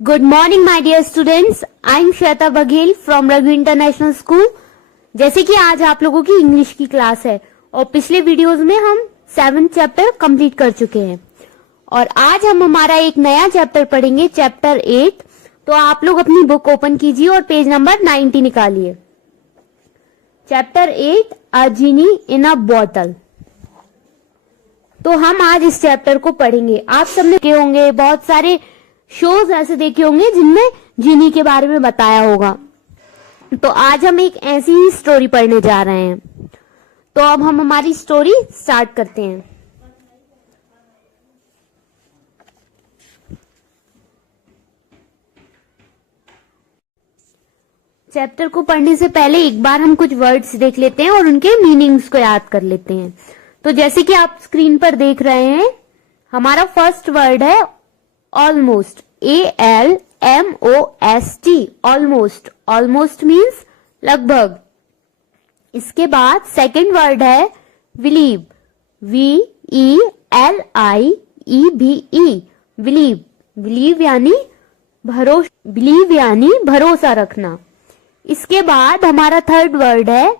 Good morning, my dear students. I am Shweta Baghel from Raghu International School. जैसे कि आज आप लोगों की इंग्लिश की क्लास है और पिछले वीडियोस में हम 7th चैप्टर कंप्लीट कर चुके हैं और आज हम हमारा एक नया चैप्टर पढ़ेंगे, चैप्टर 8। तो आप लोग अपनी बुक ओपन कीजिए और पेज नंबर 90 निकालिए। Chapter 8, a genie in a bottle. तो हम आज इस चैप्टर को पढ़ेंगे। आप सबने देखे होंगे, बहुत सारे शोज ऐसे देखे होंगे जिनमें जीनी के बारे में बताया होगा। तो आज हम एक ऐसी ही स्टोरी पढ़ने जा रहे हैं। तो अब हम हमारी स्टोरी स्टार्ट करते हैं। चैप्टर को पढ़ने से पहले एक बार हम कुछ वर्ड्स देख लेते हैं और उनके मीनिंग्स को याद कर लेते हैं। तो जैसे कि आप स्क्रीन पर देख रहे हैं, हमारा फर्स्ट वर्ड है almost, ALMOST, almost. Almost means लगभग। इसके बाद सेकंड वर्ड है बिलीव, VELIEVE, बिलीव। बिलीव यानी भरोसा रखना। इसके बाद हमारा थर्ड वर्ड है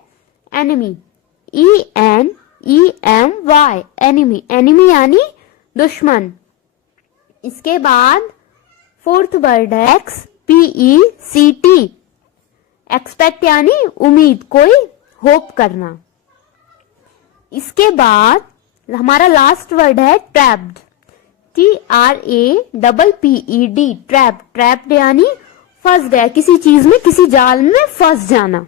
एनिमी, ENEMY, एनिमी। एनिमी यानी दुश्मन। इसके बाद फोर्थ वर्ड है XPECT, एक्सपेक्ट यानी उम्मीद, कोई होप करना। इसके बाद हमारा लास्ट वर्ड है ट्रैप्ड, TRAPPED, ट्रैप। ट्रैप्ड यानी फंस गया, किसी चीज में, किसी जाल में फंस जाना।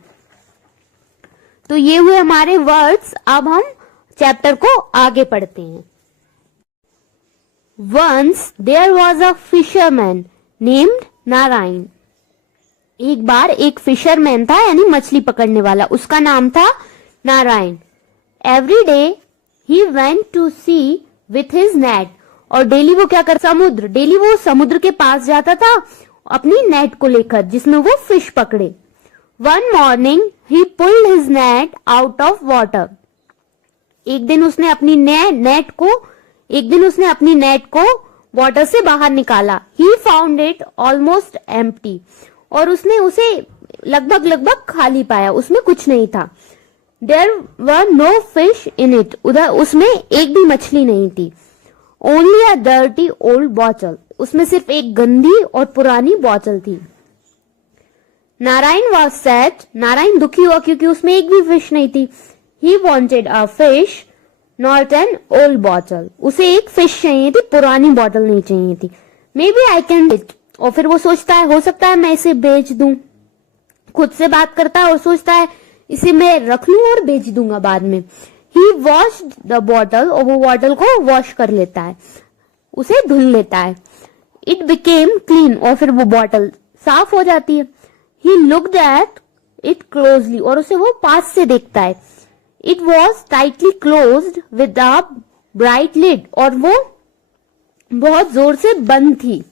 तो ये हुए हमारे वर्ड्स। अब हम चैप्टर को आगे पढ़ते हैं। Once there was a fisherman named Narayan. एक बार एक फिशरमैन था, यानी मछली पकड़ने वाला, उसका नाम था Narayan. Every day he went to sea with his net, और डेली वो क्या कर, डेली वो समुद्र के पास जाता था अपनी नेट को लेकर जिसमें वो फिश पकड़े। One morning he pulled his net out of water, एक दिन उसने अपनी नेट को वाटर से बाहर निकाला। He found it almost empty, और उसने उसे लगभग खाली पाया, उसमें कुछ नहीं था। There were no fish in it, उधर उसमें एक भी मछली नहीं थी। Only a dirty old bottle, उसमें सिर्फ एक गंदी और पुरानी बोतल थी। नारायण was sad, नारायण दुखी हुआ क्योंकि उसमें एक भी फिश नहीं थी। He wanted a fish, not an old bottle, उसे एक फिश चाहिए थी, पुरानी बोतल नहीं चाहिए थी। Maybe I can it, और फिर वो सोचता है हो सकता है मैं इसे बेच दूं। खुद से बात करता है और सोचता है इसे मैं रख लूं और बेच दूंगा बाद में। He washed the bottle, और वो बॉटल को वॉश कर लेता है, उसे धुल लेता है। It became clean, और फिर वो बॉटल साफ हो जाती है। He looked at it closely, और उसे वो पास से देखता है। It was tightly closed with a bright lid, और वो बहुत जोर से बंद थी।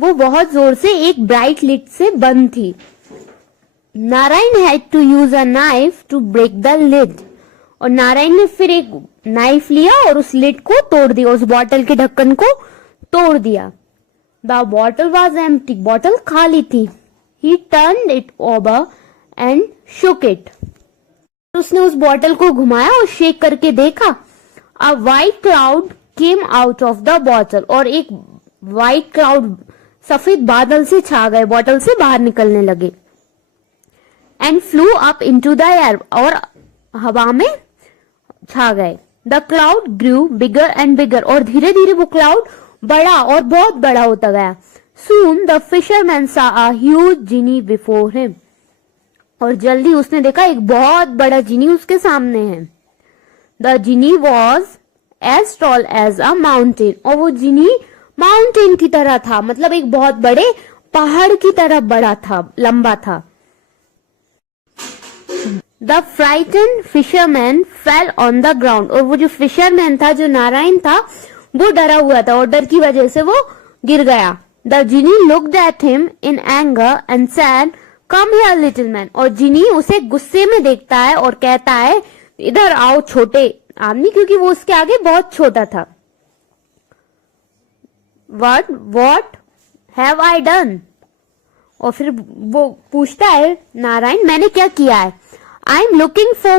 वो बहुत जोर से एक ब्राइट लिड से बंद थी। Narayan had to use a knife to break the lid, और नारायण ने फिर एक नाइफ लिया और उस लिड को तोड़ दिया, उस बॉटल के ढक्कन को तोड़ दिया। The bottle was empty, bottle खाली थी। He turned it over and shook it, उसने उस बॉटल को घुमाया और शेक करके देखा। A white cloud came out of the bottle, और एक व्हाइट क्लाउड, सफेद बादल से छा गए, बॉटल से बाहर निकलने लगे। And flew up into the air, और हवा में छा गए। The cloud grew bigger and bigger, और धीरे धीरे वो क्लाउड बड़ा और बहुत बड़ा होता गया। Soon the fisherman saw a huge genie before him, और जल्दी उसने देखा एक बहुत बड़ा जीनी उसके सामने है। The genie was as tall as a mountain, और वो जीनी माउंटेन की तरह था, मतलब एक बहुत बड़े पहाड़ की तरह बड़ा था, लंबा था। The frightened fisherman fell on the ground, और वो जो फिशरमैन था, जो नारायण था, वो डरा हुआ था और डर की वजह से वो गिर गया। The genie looked at him in anger and said, "Come here, little man." और जिनी उसे गुस्से में देखता है और कहता है, इधर आओ छोटे आदमी, क्योंकि वो उसके आगे बहुत छोटा था। what have I done? और फिर वो पूछता है नारायण, मैंने क्या किया है? I am looking for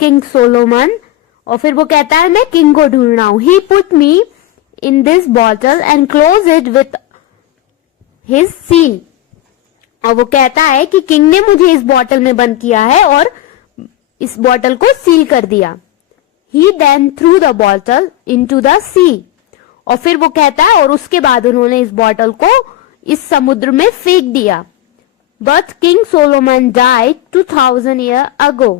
king Solomon. और फिर वो कहता है मैं किंग को ढूंढ रहा हूं। He put me in this bottle and close it with his seal. और वो कहता है कि किंग ने मुझे इस बॉटल में बंद किया है और इस बॉटल को सील कर दिया। He then threw the bottle into the sea. और फिर वो कहता है और उसके बाद उन्होंने इस बॉटल को इस समुद्र में फेंक दिया। But king Solomon died 2000 year ago,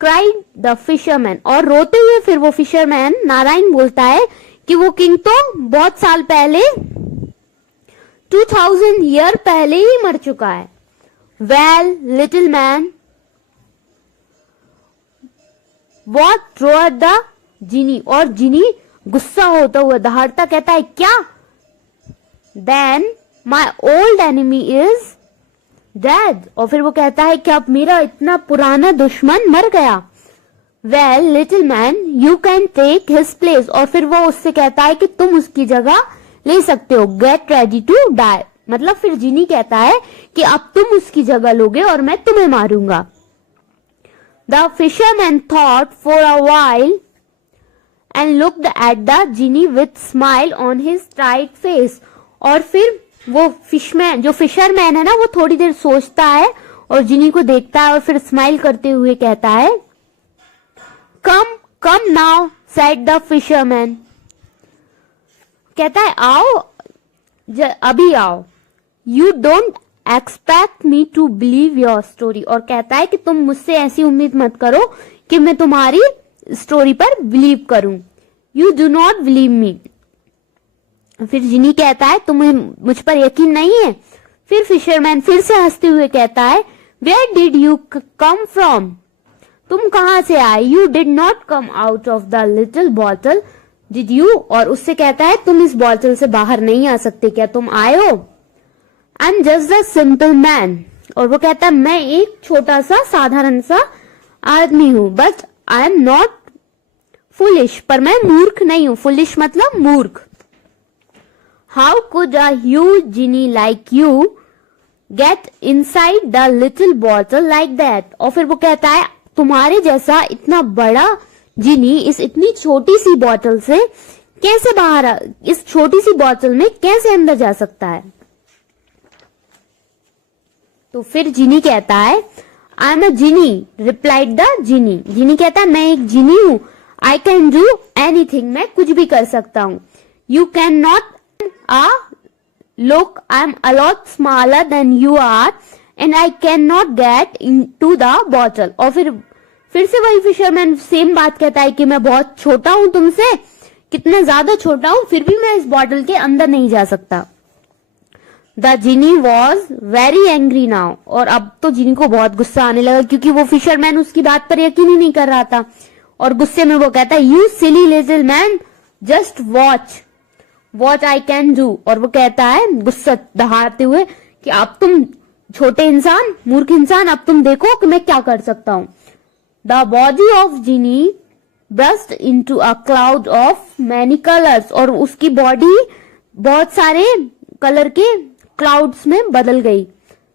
cried the fisherman. और रोते हुए फिर वो फिशरमैन नारायण बोलता है कि वो किंग तो बहुत साल पहले 2000 ईयर पहले ही मर चुका है। Well little man what roared the genie. और जिनी गुस्सा होता हुआ दहाड़ता कहता है क्या? Then my old enemy is dead. और फिर वो कहता है कि अब मेरा इतना पुराना दुश्मन मर गया। Well little man you can take his place. और फिर वो उससे कहता है कि तुम उसकी जगह ले सकते हो। Get ready to die. मतलब फिर जिनी कहता है कि अब तुम उसकी जगह लोगे और मैं तुम्हें मारूंगा। The fisherman thought for a while and looked at the Jini with smile on his tight face. और फिर वो जो फिशरमैन है ना, वो थोड़ी देर सोचता है और जिनी को देखता है और फिर स्माइल करते हुए कहता है come now said the fisherman. कहता है आओ, अभी आओ। You don't expect me to believe your story. और कहता है कि तुम मुझसे ऐसी उम्मीद मत करो कि मैं तुम्हारी स्टोरी पर बिलीव करूं। You do not believe me. फिर जिनी कहता है तुम्हें मुझ पर यकीन नहीं है। फिर फिशरमैन फिर से हंसते हुए कहता है where did you come from? तुम कहां से आए? You did not come out of the little bottle did you? और उससे कहता है तुम इस बॉटल से बाहर नहीं आ सकते, क्या तुम आए हो? I am just a simple man. और वो कहता है मैं एक छोटा सा साधारण सा आदमी हूं। But I am not foolish. पर मैं मूर्ख नहीं हूं। फुलिश मतलब मूर्ख। How could a huge genie like you get inside the little bottle like that? और फिर वो कहता है तुम्हारे जैसा इतना बड़ा जिनी इस इतनी छोटी सी बॉटल से कैसे इस छोटी सी बॉटल में कैसे अंदर जा सकता है? तो फिर जिनी कहता है I am a genie, replied the genie. Genie कहता है मैं एक जिनी हूं। आई कैन डू एनीथिंग, मैं कुछ भी कर सकता हूं। You can not look, I'm a lot smaller than you are and I cannot get into the bottle। और फिर से वही फिशरमैन सेम बात कहता है कि मैं बहुत छोटा हूं तुमसे, कितना ज्यादा छोटा हूं, फिर भी मैं इस बॉटल के अंदर नहीं जा सकता। The genie was very angry now. और अब तो जिनी को बहुत गुस्सा आने लगा क्योंकि वो फिशरमैन उसकी बात पर यकीन ही नहीं कर रहा था। और गुस्से में वो कहता है you silly little man just watch What I can do। और वो कहता है गुस्सा दहाड़ते हुए कि अब तुम छोटे इंसान, मूर्ख इंसान, अब तुम देखो कि मैं क्या कर सकता हूं। The body of genie burst into a cloud of many colours. और उसकी बॉडी बहुत सारे कलर के क्लाउड्स में बदल गई।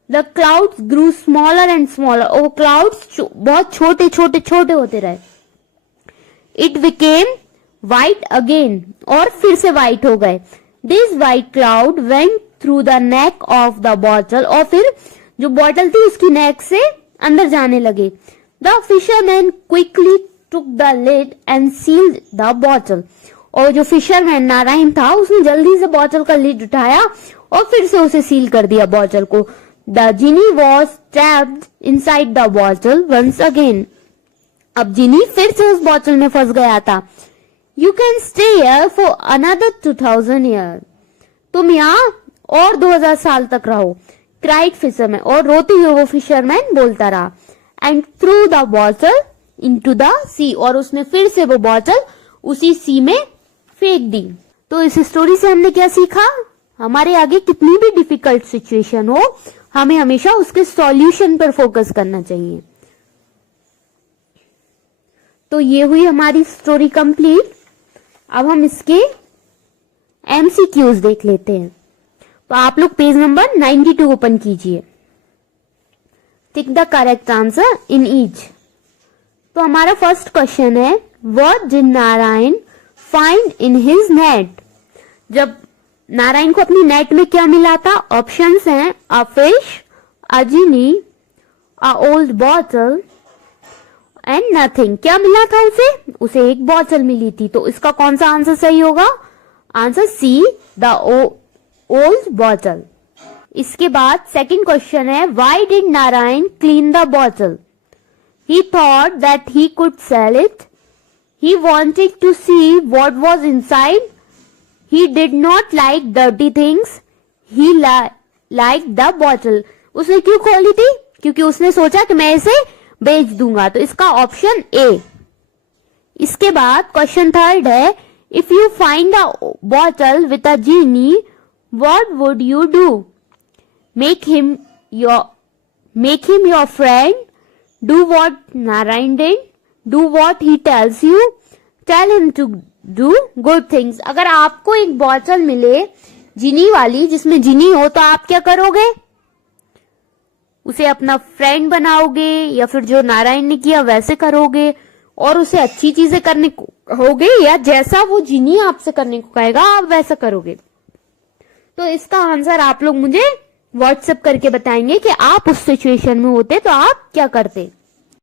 The clouds grew smaller and smaller. और क्लाउड्स बहुत छोटे छोटे छोटे होते रहे। It became white again. और फिर से व्हाइट हो गए। This white cloud went through the neck of the bottle. और फिर जो बॉटल थी उसकी नेक से अंदर जाने लगे। The fisherman quickly took the lid and sealed the bottle. और जो फिशरमैन नारायण था उसने जल्दी से बॉटल का लिड उठाया और फिर से उसे सील कर दिया बॉटल को। The genie was trapped inside the bottle once again. अब जिनी फिर से उस बॉटल में फंस गया था। You can stay here for another 2000 years। तुम यहाँ और 2000 साल तक रहो। Cried fisherman. और रोते हुए वो फिशरमैन बोलता रहा। And threw the bottle into the sea. और उसने फिर से वो बॉटल उसी सी में फेंक दी। तो इस स्टोरी से हमने क्या सीखा? हमारे आगे कितनी भी डिफिकल्ट सिचुएशन हो, हमें हमेशा उसके सॉल्यूशन पर फोकस करना चाहिए। तो ये हुई हमारी स्टोरी कंप्लीट। अब हम इसके एमसीक्यूज देख लेते हैं। तो आप लोग पेज नंबर 92 ओपन कीजिए। Tick the correct answer in each. तो हमारा फर्स्ट क्वेश्चन है, what did Narayan find in his net. जब नारायण को अपनी नेट में क्या मिला था? ऑप्शंस हैं a fish, a genie, a old bottle and nothing. क्या मिला था उसे? उसे एक बॉटल मिली थी। तो इसका कौन सा आंसर सही होगा? Answer C, the old bottle. इसके बाद सेकंड क्वेश्चन है, why did Narayan clean the bottle? He thought that he could sell it. He wanted to see what was inside. He did not like dirty things. He liked the bottle. उसने क्यों खोली थी? क्योंकि उसने सोचा कि मैं इसे बेच दूंगा। तो इसका ऑप्शन ए। इसके बाद क्वेश्चन थर्ड है, if you find a bottle with a genie, what would you do? Make him your friend. Do what Narayan did. Do what he tells you. Tell him to do good things. अगर आपको एक bottle मिले जीनी वाली, जिसमें जीनी हो, तो आप क्या करोगे? उसे अपना फ्रेंड बनाओगे या फिर जो नारायण ने किया वैसे करोगे और उसे अच्छी चीजें करने को कहोगे, या जैसा वो जीनी आपसे करने को कहेगा आप वैसा करोगे? तो इसका आंसर आप लोग मुझे व्हाट्सएप करके बताएंगे कि आप उस सिचुएशन में होते तो आप क्या करते।